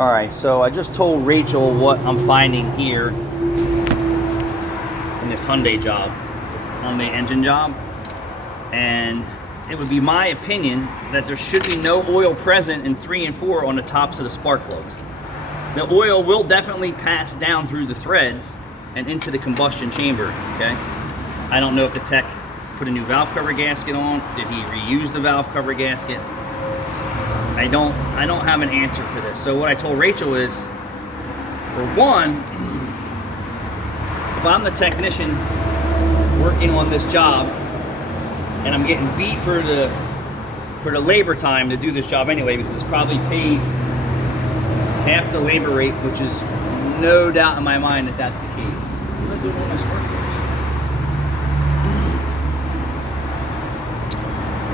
Alright, so I just told Rachel what I'm finding here in this Hyundai job, this Hyundai engine job, and it would be my opinion that there should be no oil present in 3 and 4 on the tops of the spark plugs. The oil will definitely pass down through the threads and into the combustion chamber, okay? I don't know if the tech put a new valve cover gasket on. Did he reuse the valve cover gasket? I don't have an answer to this. So what I told Rachel is, for one, if I'm the technician working on this job and I'm getting beat for the labor time to do this job anyway, because it probably pays half the labor rate, which is no doubt in my mind that that's the case. I'm gonna do all my spark plugs.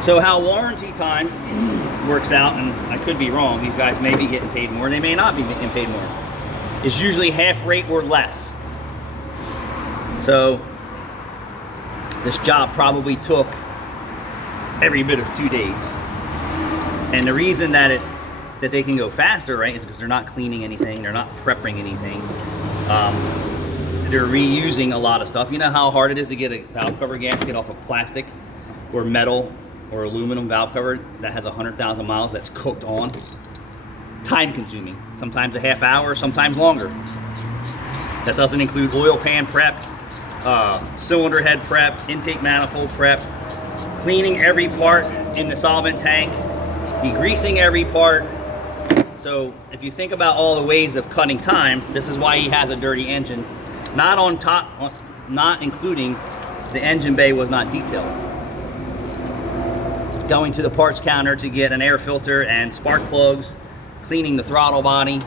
So how warranty time works out, and I could be wrong, these guys may be getting paid more, they may not be getting paid more, is usually half rate or less. So this job probably took every bit of 2 days. And the reason that they can go faster, right, is because they're not cleaning anything, they're not prepping anything. They're reusing a lot of stuff. You know how hard it is to get a valve cover gasket off of plastic or metal or aluminum valve cover that has 100,000 miles that's cooked on? Time consuming. Sometimes a half hour, sometimes longer. That doesn't include oil pan prep, cylinder head prep, intake manifold prep, cleaning every part in the solvent tank, degreasing every part. So if you think about all the ways of cutting time, this is why he has a dirty engine. Not including the engine bay was not detailed. Going to the parts counter to get an air filter and spark plugs, cleaning the throttle body,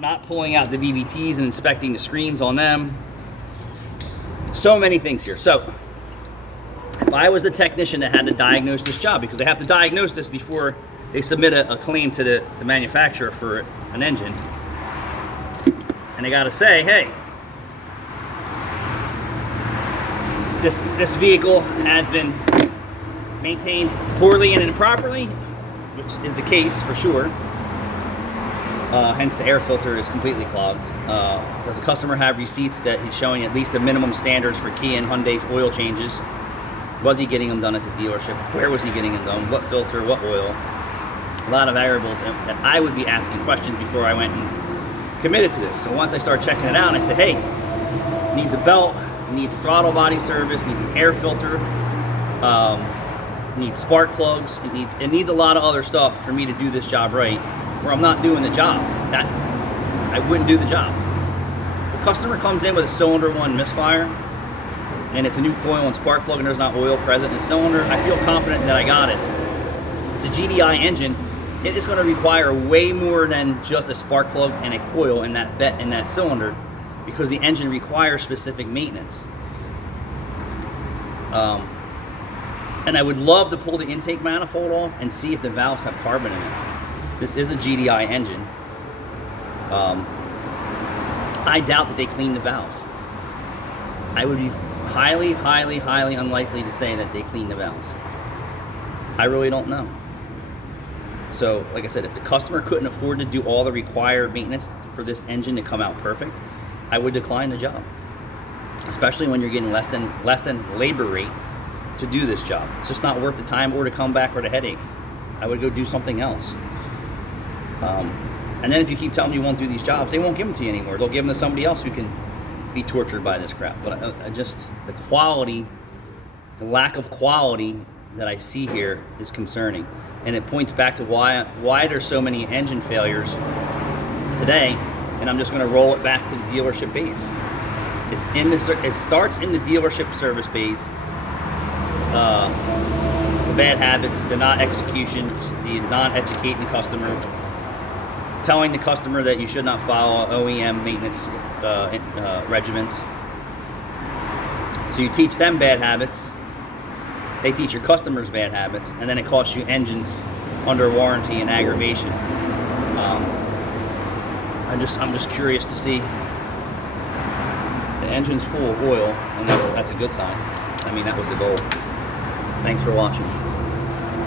not pulling out the VVTs and inspecting the screens on them. So many things here. So if I was the technician that had to diagnose this job, because they have to diagnose this before they submit a claim to the manufacturer for an engine, and they got to say, hey, this vehicle has been maintained poorly and improperly, which is the case for sure. Hence the air filter is completely clogged. Does the customer have receipts that he's showing at least the minimum standards for Kia and Hyundai's oil changes? Was he getting them done at the dealership? Where was he getting them done? What filter, what oil? A lot of variables that I would be asking questions before I went and committed to this. So once I start checking it out, and I said, hey, needs a belt, needs a throttle body service, needs an air filter, needs spark plugs, it needs a lot of other stuff for me to do this job right, or I'm not doing the job. That I wouldn't do the job. The customer comes in with a cylinder 1 misfire, and it's a new coil and spark plug, and there's not oil present in the cylinder. I feel confident that I got it. If it's a GDI engine, it is going to require way more than just a spark plug and a coil in that cylinder, because the engine requires specific maintenance. And I would love to pull the intake manifold off and see if the valves have carbon in it. This is a GDI engine. I doubt that they clean the valves. I would be highly, highly, highly unlikely to say that they clean the valves. I really don't know. So, like I said, if the customer couldn't afford to do all the required maintenance for this engine to come out perfect, I would decline the job. Especially when you're getting less than labor rate to do this job. It's just not worth the time or to come back or the headache. I would go do something else. And then if you keep telling them you won't do these jobs, they won't give them to you anymore. They'll give them to somebody else who can be tortured by this crap. But the quality, the lack of quality that I see here is concerning. And it points back to why there's so many engine failures today. And I'm just going to roll it back to the dealership base. It starts in the dealership service base. The bad habits, the non-executions, the non-educating the customer, telling the customer that you should not follow OEM maintenance regimens. So you teach them bad habits, they teach your customers bad habits, and then it costs you engines under warranty and aggravation. I'm just curious to see. The engine's full of oil, and that's a good sign. I mean, that was the goal. Thanks for watching.